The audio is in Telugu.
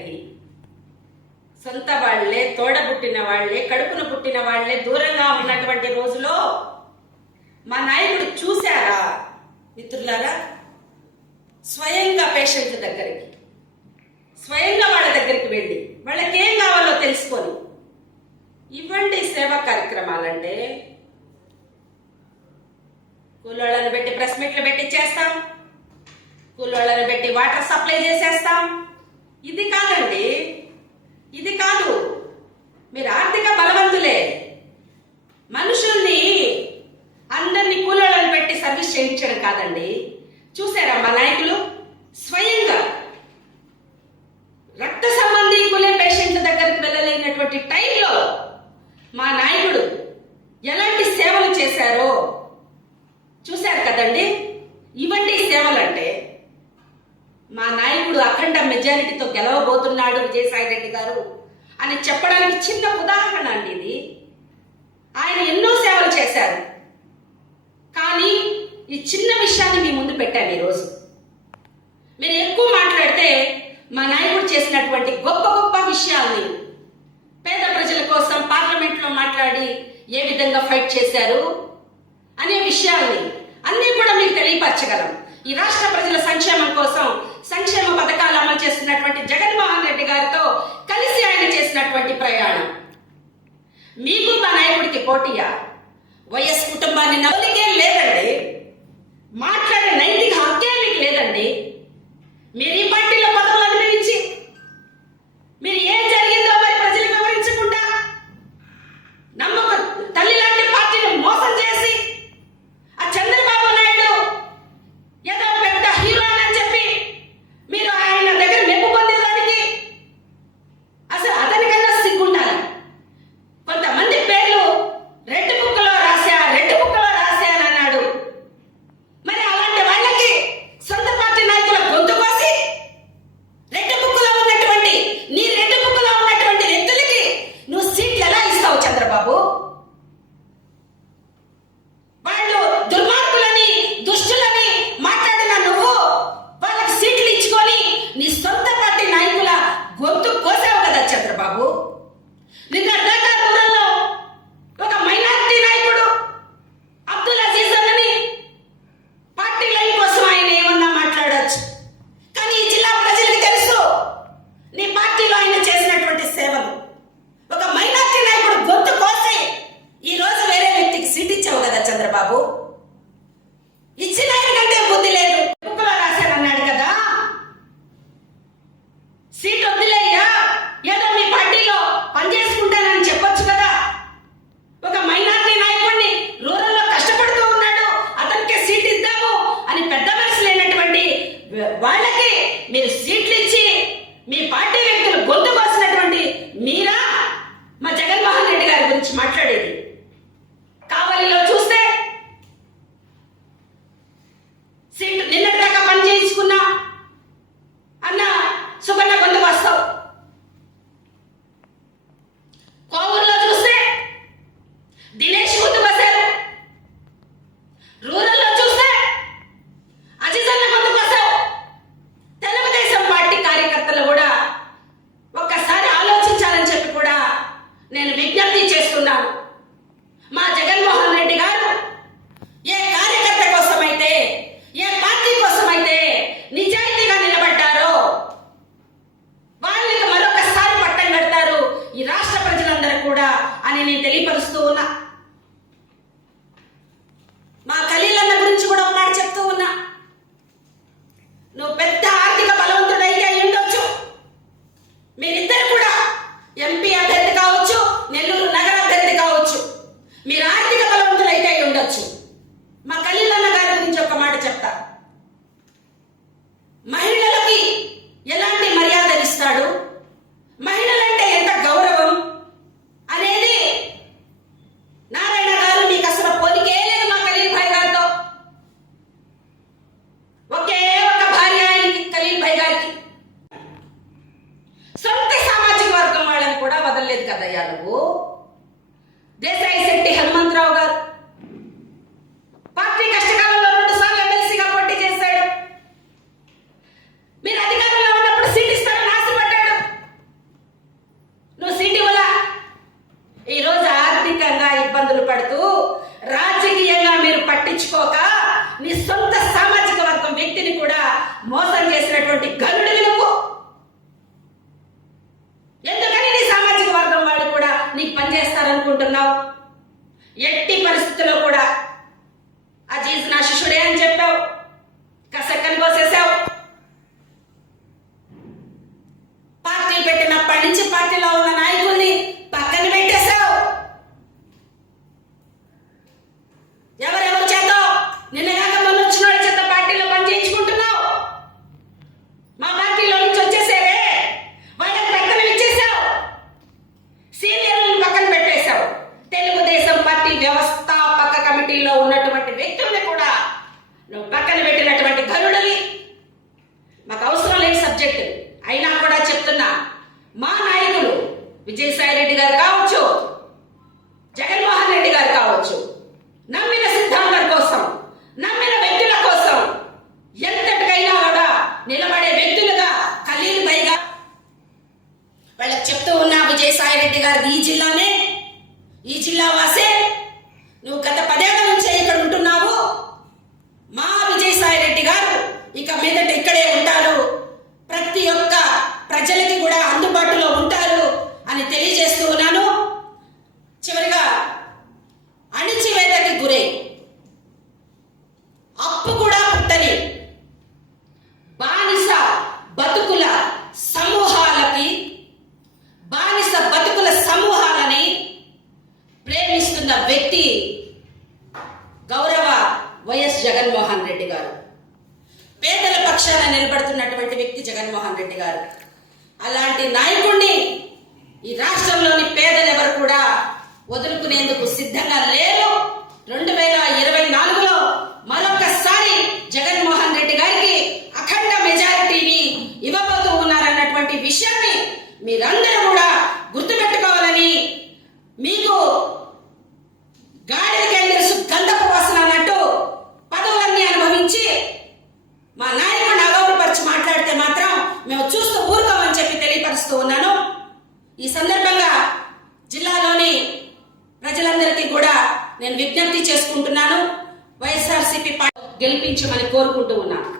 దగ్గరికి సొంత వాళ్లే, తోడబుట్టిన వాళ్లే, కడుపున పుట్టిన వాళ్లే దూరంగా ఉన్నటువంటి రోజులో మా నాయకుడు చూశారా మిత్రులారా? స్వయంగా పేషెంట్ల దగ్గరికి, స్వయంగా వాళ్ళ దగ్గరికి వెళ్ళి వాళ్ళకేం కావాలో తెలుసుకొని ఇవ్వండి సేవా కార్యక్రమాలంటే. కూలోళ్ళని పెట్టి ప్రెస్ మీట్లు పెట్టి చేస్తాం, కూలోళ్ళని పెట్టి వాటర్ సప్లై చేసేస్తాం. ఇది కాదండి, ఇది కాదు. మీరు ఆర్థిక బలవంతులే. మనుషుల్ని అందరినీ కూలోళ్ళని పెట్టి సర్వీస్ చేయించడం కాదండి. చూసారా మా నాయకులు స్వయంగా రక్త సంబంధీకులే పేషెంట్ల దగ్గరికి వెళ్ళలేనటువంటి టైంలో మా నాయకుడు ఎలాంటి సేవలు చేశారో చూశారు కదండి. ఇవండి సేవలంటే. మా నాయకుడు అఖండ మెజారిటీతో గెలవబోతున్నాడు విజయసాయి రెడ్డి గారు అని చెప్పడానికి చిన్న ఉదాహరణ అండి ఇది. ఆయన ఎన్నో సేవలు చేశారు, కానీ ఈ చిన్న విషయాన్ని మీ ముందు పెట్టాను ఈరోజు. మీరు ఎక్కువ మాట్లాడితే మా నాయకుడు చేసినటువంటి గొప్ప గొప్ప విషయాల్ని, పేద ప్రజల కోసం పార్లమెంట్లో మాట్లాడి ఏ విధంగా ఫైట్ చేశారు అనే విషయాల్ని అన్నీ కూడా మీకు తెలియపరచగలం. ఈ రాష్ట్ర ప్రజల సంక్షేమం కోసం సంక్షేమ పథకాలు అమలు చేస్తున్నటువంటి జగన్మోహన్ రెడ్డి గారితో కలిసి ఆయన చేసినటువంటి ప్రయాణం. మీకు మా నాయకుడికి పోటీయా? వైఎస్ కుటుంబాన్ని నవ్వునికేం లేదండి, మాట్లాడే నైతిక హక్కే మీకు లేదండి. మీరు ఈ పార్టీలో పదవులు అనుభవించి మీరు ఏం జరిగిందో మరి ప్రజలకు వివరించకుండా నమ్మక తల్లి లాంటి పార్టీని మోసం చేసి ఆ చంద్రబాబు నాయుడు ఏదో పెద్ద హీరో అని చెప్పి మీరు ఆయన దగ్గర మెప్పు పొందేదానికి అసలు అతనికన్నా సిగ్గుండాలి. కొంతమంది పేర్లు రెడ్ బుక్లో రాశా అని అన్నాడు. మరి అలాంటి వాళ్ళకి సొంత పార్టీ నాయకుల గొంతు కోసి రెడ్ బుక్లో ఉన్నటువంటి నీ రెడ్ బుక్లో ఉన్నటువంటి వ్యక్తులకి నువ్వు సీట్లు ఎలా ఇస్తావు చంద్రబాబు? వాళ్ళు దుర్మార్గులని, దుష్టులని మాట్లాడిన నువ్వు వాళ్ళకి సీట్లు ఇచ్చుకొని నీ సొంత పార్టీ నాయకుల గొంతు కోసావు కదా చంద్రబాబు. నిన్న దాకా రూరల్లో ఒక మైనారిటీ నాయకుడు అబ్దుల్ అజీజ్ అన్నని పార్టీ లైన్ కోసం ఆయన ఏమన్నా మాట్లాడొచ్చు, కానీ ఈ జిల్లా ప్రజలకు తెలుసు నీ పార్టీలో ఆయన చేసినటువంటి సేవలు. ఒక మైనారిటీ నాయకుడు గొంతు కోసి ఈ రోజు వేరే వ్యక్తికి సీట్ ఇచ్చావు కదా చంద్రబాబు. ఇచ్చిన ఆయన కంటే బుద్ధి లేదు. బుక్లో రాశానన్నాడు కదా, సీట్ వద్దులేయ్యా, ఏదో మీ పార్టీలో పనిచేసుకుంటానని చెప్పొచ్చు కదా. ఒక మైనారిటీ నాయకుడిని రూరల్లో కష్టపడుతూ ఉన్నాడు, అతనికే సీట్ ఇద్దాము అని పెద్ద మనసు లేనటువంటి వాళ్ళకి మీరు సీట్లు ఇచ్చి మీ పార్టీ వ్యక్తులు గొంతు కోసినటువంటి మీరా మా జగన్మోహన్ రెడ్డి గారి గురించి మాట్లాడేది? కావలిలో చూస్తే సీటు నిన్నటిదాకా పని చేయించుకున్నా అన్న సుకన్య గొంతు వస్తావు. కోవూరులో చూస్తే దినేష్ గొంతు వస్తారు. రూరల్లో చూస్తే అజీజ్ అన్న గొంతు వస్తావు. తెలుగుదేశం పార్టీ కార్యకర్తలు కూడా ఒక్కసారి ఆలోచించాలని చెప్పి కూడా నేను విజ్ఞప్తి చేస్తున్నాను. మా జగన్మోహన్ రెడ్డి గారు ఏ కార్యకర్త కోసమైతే, ఏ పార్టీ కోసమైతే నిజాయితీగా నిలబడ్డారో వాళ్ళకి మరొకసారి పట్టం కడతారు ఈ రాష్ట్ర ప్రజలందరూ కూడా అని నేను తెలియపరుస్తూ ఉన్నా. మా ఖలీలన్న గురించి కూడా ఒకనాడు చెప్తూ ఉన్నా. నువ్వు పెద్ద ఆర్థిక బలవంతుడైతే అయి ఉండొచ్చు, మీరిద్దరు కూడా ఎంపీ అభ్యర్థి కావచ్చు, నెల్లూరు నగర అభ్యర్థి కావచ్చు, మీరు ఆర్థిక బలవంతులైతే అయి ఉండొచ్చు. మా ఖలీలన్న గారి గురించి ఒక మాట చెప్తా. మహిళలకి ఎలాంటి మర్యాదలు ఇస్తాడు, మహిళలంటే ఎంత గౌరవం అనేది నారాయణ గారు మీకు అసలు పోలికే లేదు మా ఖలీల్ భాయ్ గారితో. ఒకే ఒక భార్య ఆయనకి, ఖలీల్ భాయ్ గారికి. సొంత సామాజిక వర్గం వాళ్ళని కూడా వదలలేదు కదయ్యా నువ్వు. దేశాయి శెట్టి హనుమంతరావు గారు పార్టీ కష్టకాలంలో 2 సార్లు ఎమ్మెల్సీగా పోటీ చేశాడు. మీరు అధికారంలో ఉన్నప్పుడు సీట్ ఇస్తారని ఆశపడ్డాడు. అనుకుంటున్నావు? ఎట్టి పరిస్థితుల్లో కూడా అజీజ్ నా శిష్యుడే అని చెప్పావు, కసక్కని కోసేసావు. పార్టీ పెట్టినప్పటి నుంచి పార్టీలో ఉన్న నాయకుల్ని పక్కన పెట్టేశావు. ఎవరెవరి చేత నిన్నగాక మొన్న వచ్చిన వాళ్ళ చేత పార్టీలో పనిచేయించుకుంటున్నావు. మా పార్టీలో నుంచి వచ్చేసేవే వాళ్ళకి పెత్తనం ఇచ్చేసావు, సీనియర్లను పక్కన పెట్టేశావు. తెలుగుదేశం పార్టీ వ్యవస్థాపక కమిటీలో ఉన్నటువంటి వ్యక్తుల్ని కూడా నువ్వు పక్కన పెట్టినటువంటి గరుడివి. మాకు అవసరం లేని సబ్జెక్టు అయినా కూడా చెప్తున్నా, మా నాయకులు విజయసాయి రెడ్డి గారు కావచ్చు, జగన్మోహన్ రెడ్డి గారు కావచ్చు, నమ్మిన సిద్ధాంతం కోసం, నమ్మిన వ్యక్తుల కోసం ఎంతటికైనా కూడా నిలబడే వ్యక్తులుగా ఖలీల్ భాయ్గా వాళ్ళకి చెప్తూ ఉన్నా. విజయసాయి రెడ్డి గారిది ఈ జిల్లానే, ఈ జిల్లా వాసే. నువ్వు గత 10 ఏళ్ల నుంచే ఇక్కడ ఉంటున్నావు. మా విజయసాయి రెడ్డి గారు ఇక మీదట ఇక్కడే ఉంటారు, ప్రతి ఒక్క ప్రజలకి కూడా అందుబాటులో ఉంటారు అని తెలియజేస్తూ ఉన్నాను. చివరిగా, అణిచివేతకి గురై అప్పు కూడా పుట్టని బానిస బతుకుల సమూహాలని ప్రేమిస్తున్న వ్యక్తి గౌరవ వైఎస్ జగన్మోహన్ రెడ్డి గారు. పేదల పక్షాన నిలబడుతున్నటువంటి వ్యక్తి జగన్మోహన్ రెడ్డి గారు. అలాంటి నాయకుడిని ఈ రాష్ట్రంలోని పేదలు ఎవరు కూడా వదులుకునేందుకు సిద్ధంగా లేరు. 2024లో మరొకసారి జగన్మోహన్ రెడ్డి గారికి అఖండ మెజారిటీని ఇవ్వబోతూ ఉన్నారన్నటువంటి విషయాన్ని మీరందరూ కూడా గుర్తుపెట్టుకోవాలని, మీకు గాడికి తెలుసు గంధపు వాసన అన్నట్టు పదవులన్నీ అనుభవించి మా నాయకుడిని అగౌరవపరిచి మాట్లాడితే మాత్రం మేము చూస్తూ ఊరుకోమని చెప్పి తెలియపరుస్తూ ఉన్నాను. ఈ సందర్భంగా జిల్లాలోని ప్రజలందరికీ కూడా నేను విజ్ఞప్తి చేసుకుంటున్నాను, వైఎస్ఆర్సీపీ పార్టీ గెలిపించమని కోరుకుంటూ ఉన్నాను.